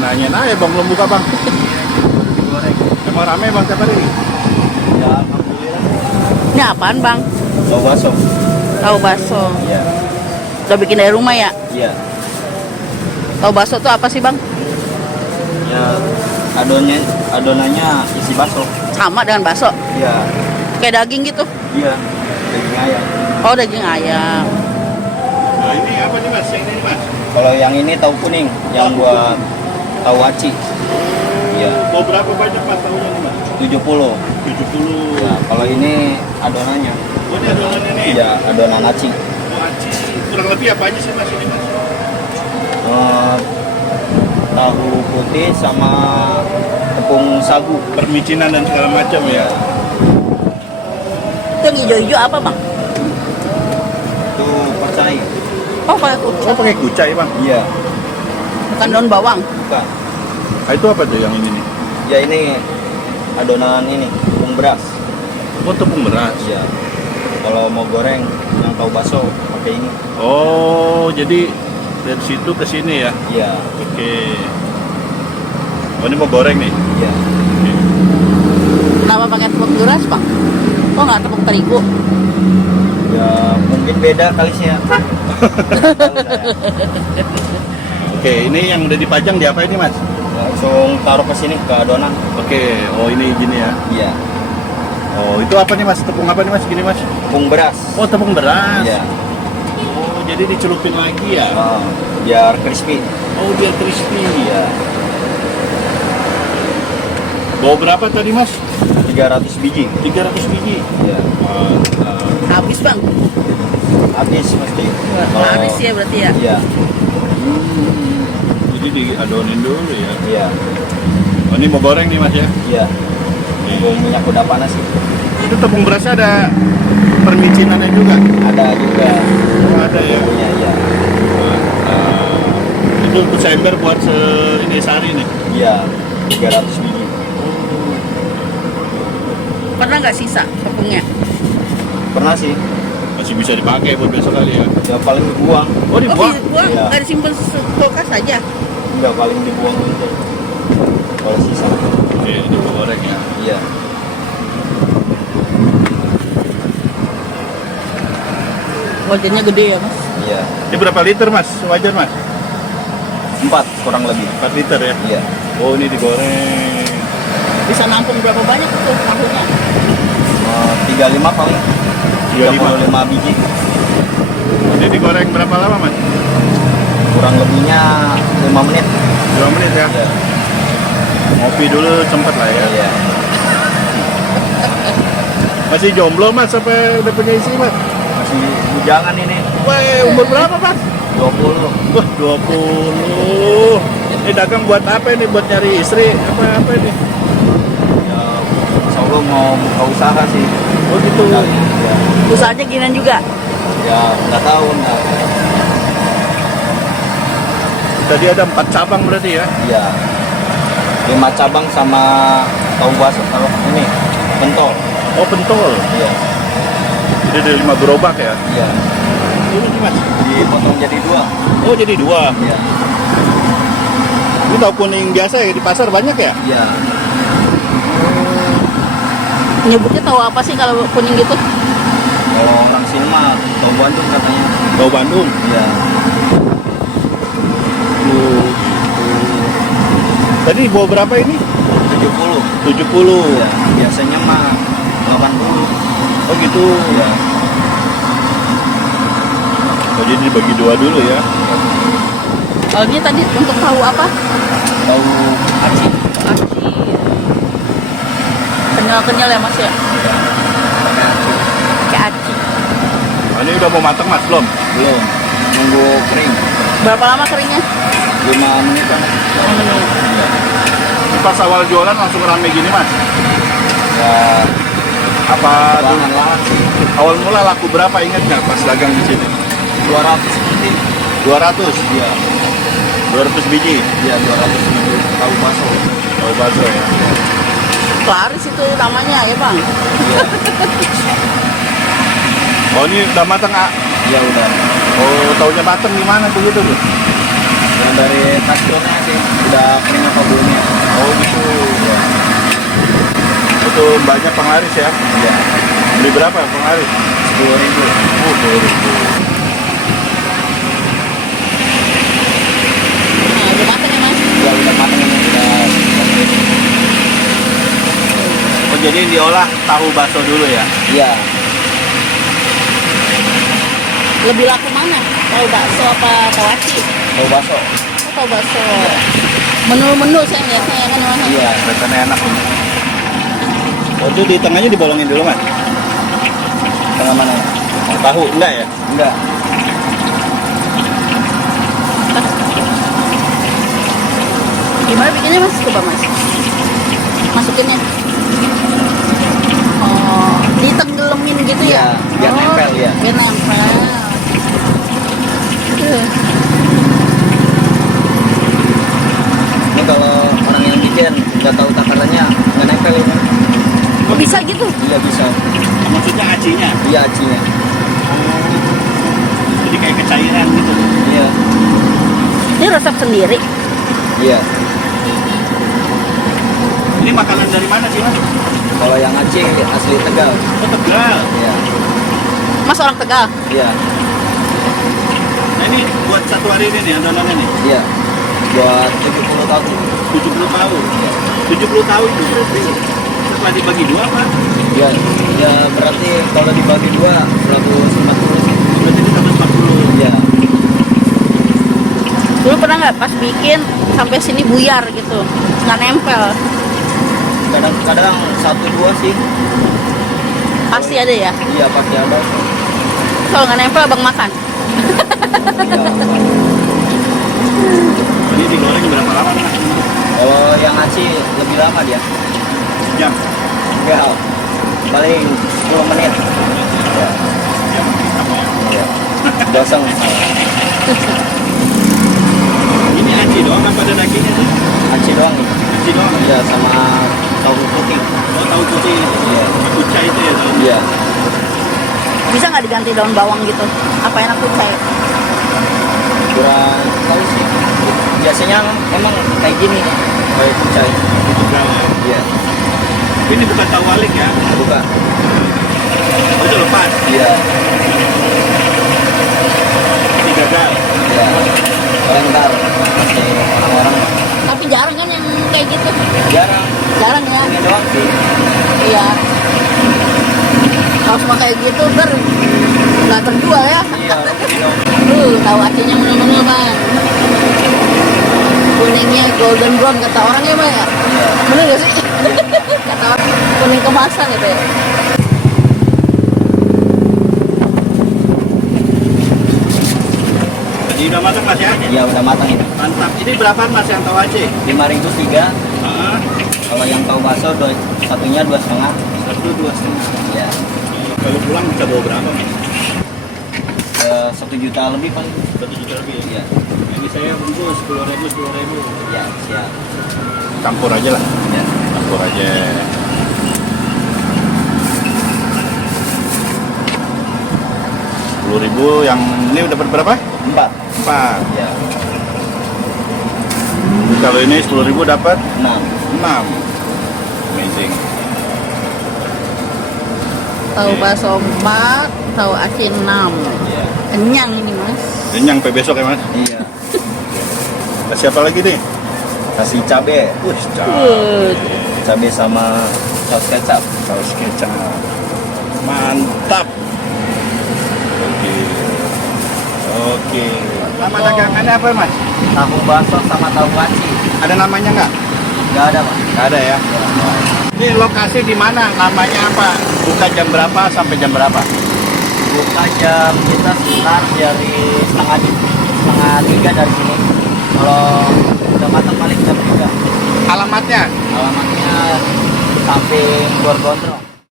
nanyain aja bang, belum buka bang. Digoreng. Emang rame bang tiap hari? Ya alhamdulillah. Ini apaan bang? Tahu bakso. Tahu bakso. Iya. Udah bikin dari rumah ya? Iya. Tahu bakso tuh apa sih bang? Ya adonannya isi bakso. Sama dengan bakso? Iya. Kayak daging gitu? Iya. Daging ayam. Oh daging ayam. Nah ini apa nih mas? Yang ini mas? Kalau yang ini tahu kuning, yang buat tahu aci. Iya. Mau berapa banyak mas tahunya nih mas? 70. 70. Ya, kalau ini adonannya. Oh ini adonannya nih? Iya, adonan aci. Oh aci. Kurang lebih apa aja sih mas ini mas? Tahu putih sama tepung sagu. Permicinan dan segala macam ya? Itu yang hijau-hijau apa bang? Itu percai. Oh pakai kucai. Oh pakai kucai bang? Iya. Bukan daun bawang? Bukan. Ah, itu apa tuh yang ini nih? Ya ini adonan ini tepung beras. Oh tepung beras? Iya. Kalau mau goreng yang tahu bakso pakai ini. Oh jadi dari situ ke sini ya? Iya. Oke. Oh ini mau goreng nih? Iya. Oke. Kenapa pakai tepung beras bang? Oh nggak tepung terigu? Ya mungkin beda kali sih ya. Oke, ini yang udah dipajang di apa ini mas? Langsung taruh ke sini ke adonan. Oke, oh ini gini ya? Iya. Oh itu apa nih mas? Tepung apa nih mas? Gini mas? Tepung beras. Oh tepung beras? Iya. Oh jadi dicelupin lagi ya? Biar crispy. Oh biar crispy. Iya. Bawa berapa tadi mas? 300 biji. 300 biji? Iya. Habis bang? Habis mesti. Laris ya berarti ya? Iya. Jadi diadonin dulu ya? Iya. Oh ini mau goreng nih mas ya? Iya. Tepung minyak udah panas sih. Itu tepung berasnya ada permicinannya juga? Ada juga. Oh ada ya? Punya ya. Itu untuk ember buat ini sehari nih? Iya. 300 biji. Pernah nggak sisa tepungnya? Pernah sih. Masih bisa dipakai buat besok kali ya? Ya paling dibuang. Oh dibuang? Dibuang? Iya. Nggak disimpan kulkas aja? Enggak, paling dibuang untuk kalau sisa. Oke, digoreng ya? Iya. Wajannya gede ya mas? Iya. Ini berapa liter mas? Wajar mas? 4 kurang lebih. 4 liter ya? Iya. Oh ini digoreng. Bisa nampung berapa banyak tuh tahunya? 35 paling. 35. 35 biji. Ini digoreng berapa lama mas? Kurang lebihnya 5 menit. 2 menit ya? Iya. Ngopi dulu sempet lah ya? Iya. Masih jomblo mas? Sampai udah punya istri mas? Masih bujangan ini. Wah umur berapa mas? 20. Wah 20. Ini dagang buat apa ini? Buat nyari istri? Apa ini? Ya, insya Allah mau buka usaha sih. Oh gitu? Ya. Usahanya ginian juga? Ya, nggak tahu. Nggak. Tadi ada 4 cabang berarti ya? Iya. 5 cabang sama tahu bakso ini pentol. Oh pentol? Iya. Jadi ada 5 gerobak ya? Iya. Ini mas? Dipotong jadi 2. Oh jadi 2? Iya. Ini tahu kuning biasa ya di pasar banyak ya? Iya. Nyebutnya tahu apa sih kalau kuning gitu? Kalau orang sini mah tahu Bandung katanya. Tahu Bandung? Iya. Tadi bawa berapa ini? 70. 70? Iya. Biasanya mah 80. Oh gitu? Iya. Oh jadi dibagi 2 dulu ya? Kalau ini tadi untuk tahu apa? Tahu aci. Aci. Kenyal-kenyal ya mas ya? Kayak aci. Nah, ini udah mau matang mas belum? Belum. Nunggu kering. Berapa lama keringnya? 5 menit kan. 5 menit. Iya. Pas awal jualan langsung rame gini mas? Ya, Apa dulu? lahan-lahan sih. Awal mula laku berapa ingat nggak pas dagang di sini? 200 biji. 200? Iya. 200 biji? Iya, 200 biji tahu bakso. Tahu bakso ya? Laris itu namanya ya bang? Iya. Oh ini udah matang ah? Iya udah. Oh taunya matang gimana tuh gitu tuh? Ya Yang dari kastilnya sih udah kering apa belumnya. Oh gitu. Iya. Itu banyak penglaris ya? Iya. Beli berapa penglaris? 10.000. Oh, 10.000. Nah, udah matang ya mas. Ya udah matang ini udah. Oh jadi diolah tahu bakso dulu ya? Iya. Lebih laku mana? Tahu bakso apa tahu aci? Tahu bakso. Oh, tahu bakso. Menu-menu saya lihatnya ya kan mas. Iya. Rasanya enak ini. Oh itu di tengahnya dibolongin dulu mas? Tengah mana ya? Tahu enggak ya? Enggak. Gimana bikinnya mas? Coba mas. Masukinnya. Oh, ditenggelamin gitu ya? Iya, biar nempel, ya. Biar nempel. Ini kalau orang yang bikin nggak tahu takarannya nggak nempel ini. Oh, bisa gitu? Iya bisa. Maksudnya acinya? Iya acinya. Jadi kayak kecairan gitu. Iya. Ini resep sendiri. Iya. Ini makanan dari mana sih mas? Kalau yang aci asli Tegal. Oh Tegal. Iya. Mas orang Tegal? Iya. Nah ini buat satu hari ini nih adonannya nih? Iya. Buat 70 tahun. 70 tahun. 70 tahun itu berarti setelah dibagi dua apa? Iya. Ya berarti kalau dibagi dua 140 sih. Berarti ini 140. Iya. Dulu pernah nggak pas bikin sampai sini buyar gitu? Nggak nempel? Kadang-kadang 1-2 sih. Pasti ada ya? Iya pasti ada. Kalau nggak nempel abang makan? Iya. Ini digoreng berapa lama mas? Kalau yang aci lebih lama dia. Jam. Enggak. Paling 10 menit. Iya. Jam apa ya? Iya. Gosong. Ini aci doang apa ada dagingnya sih? Aci doang nih. Aci doang. Iya sama tahu putih. Oh tahu putih. Iya. Kucai itu ya tahu. Iya. Bisa nggak diganti daun bawang gitu? Apa enak kucai? Kurang tahu sih. Biasanya emang kayak gini kayak kucai. Di Tegal ya. Iya. Tapi ini bukan tahu walik ya? Bukan. Oh itu lepas. Iya. Ini gagal. Iya. Paling ntar pasti orang-orang Tapi jarang kan yang kayak gitu? jarang. Jarang ya? Ini doang sih. Iya. Kalau semua kayak gitu ntar nggak terjual ya? Iya. Ini doang. Tahu acinya menu-menu bang. Kuningnya golden brown kata orang ya bang ya? Iya. Bener gak sih? Kata orang kuning kemasan gitu ya? Jadi udah matang mas ya? Iya udah matang ini. Mantap. Ini berapa mas yang tahu aci? 5.000 3. Ah, Kalau yang tahu bakso satunya 2,5. 1, 2,5. Iya. Kalau pulang bisa bawa berapa mas? 1 juta lebih paling. 1 juta lebih ya? Iya. Ini saya bungkus 10.000, 10.000. Iya siap. Campur aja lah. Iya. Campur aja. Rp10.000 yang ini udah berapa? 4. 4. Iya. Kalau ini 10.000 dapat 6. 6. Amazing. Tahu bakso 4, tahu aci 6. Iya. Kenyang ini mas. Kenyang sampai besok ya mas. Iya. Kasih apa lagi nih? Kasih cabe, cabe sama saus kecap. Saus kecap. Mantap. Oke. Oke. Nama dagangannya apa mas? Tahu bakso sama tahu aci. Ada namanya nggak? Nggak ada pak. Nggak ada ya. Ini lokasi di mana? Namanya apa? Buka jam berapa sampai jam berapa? Buka jam kita start dari setengah 3 dari sini. Kalau udah matang paling jam 3. Alamatnya? Alamatnya samping Gor Gondrong.